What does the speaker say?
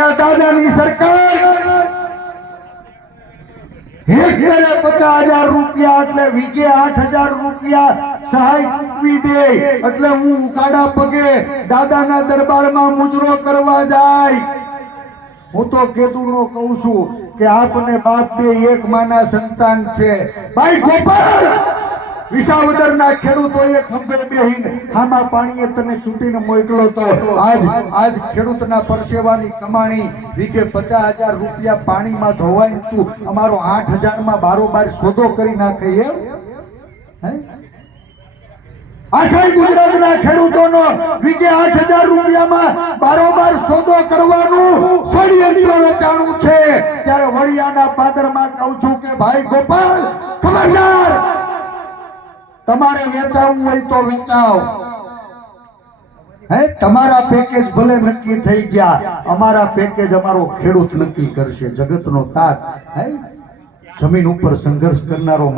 કે દાદાની સરકાર હેક્ટરે 50,000 રૂપિયા એટલે વીઘે 8,000 રૂપિયા સહાય ચૂકવી દે એટલે હું ઉકાળા પગે દાદાના દરબારમાં મુજરો કરવા જાય। હું તો કેદુનો કહું છું કે આપને બાપ બે એક માના સંતાન છે। ભાઈ ગોપાલ વિસાવદરના ખેડૂતોએ ખંભે બેહીને ખામા પાણીએ તને ચૂંટીને મોકલો તો આજ ખેડૂતના પરસેવાની કમાણી વીઘે 50,000 રૂપિયા પાણીમાં ધોવાઈને તું અમારો 8,000 માં બારોબાર સોદો કરી નાખે એમ હે? આખા ગુજરાતના ખેડૂતોનો વીઘે 8,000 રૂપિયામાં બારોબાર સોદો કરવાનું ષડયંત્ર રચાણું છે। ત્યારે વડિયાના પાદરમાં કહું છું કે ભાઈ ગોપાલ ખબરદાર, તમારે વેચાવું હોય તો વેચાવ। હે, તમારા પેકેજ ભલે નક્કી થઈ ગયા, અમારા પેકેજ અમારો ખેડૂત નક્કી કરશે। જગતનો તાત હે, જમીન ઉપર સંઘર્ષ કરનારો